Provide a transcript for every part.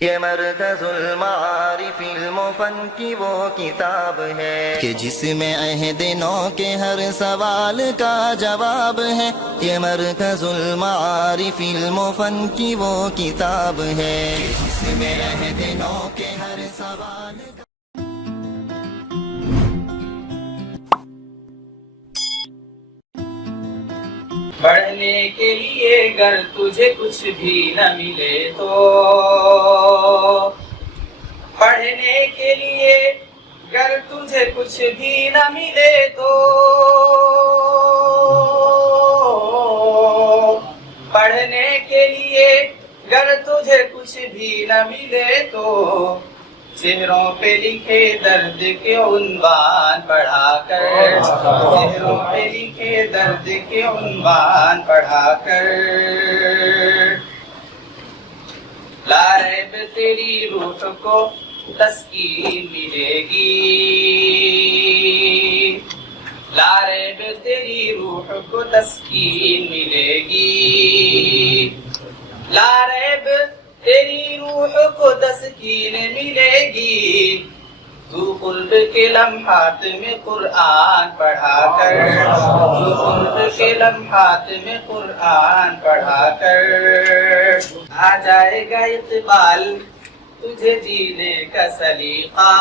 یہ مرکز المعارف المفن کی وہ کتاب ہے کہ جس میں عہد نو کے ہر سوال کا جواب ہے۔ یہ مرکز المعارف المفن کی وہ کتاب ہے کہ جس میں عہد نو کے ہر سوال کا پڑھنے کے لیے گر تجھے کچھ بھی نہ ملے تو، پڑھنے کے لیے گر تجھے کچھ بھی نہ ملے تو، پڑھنے کے لیے گر تجھے کچھ بھی نہ ملے تو، چہروں پہ لکھے درد کے عنوان پڑھا کر، چہروں پہ لکھے درد کے عنوان پڑھا کر، لا ریب تیری روح کو تسکین ملے گی، لا ریب تیری روح کو تسکین ملے گی، لا ریب تیری روح کو تسکین ملے گی، تو قلب کے لمحات میں قرآن پڑھا کر، تو قلب کے لمحات میں قرآن پڑھا کر، آ جائے گا اقبال تجھے جینے کا سلیقہ،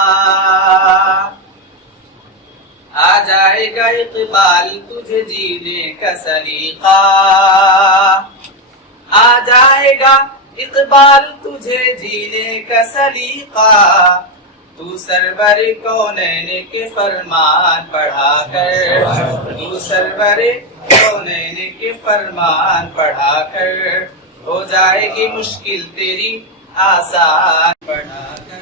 آ جائے گا اقبال تجھے جینے کا سلیقہ، آ جائے گا اقبال تجھے جینے کا سلیقہ، تو سرور کونین کے فرمان پڑھا کر، تو سرور کونین کے فرمان پڑھا کر، ہو جائے گی مشکل تیری آسان پڑھا کر۔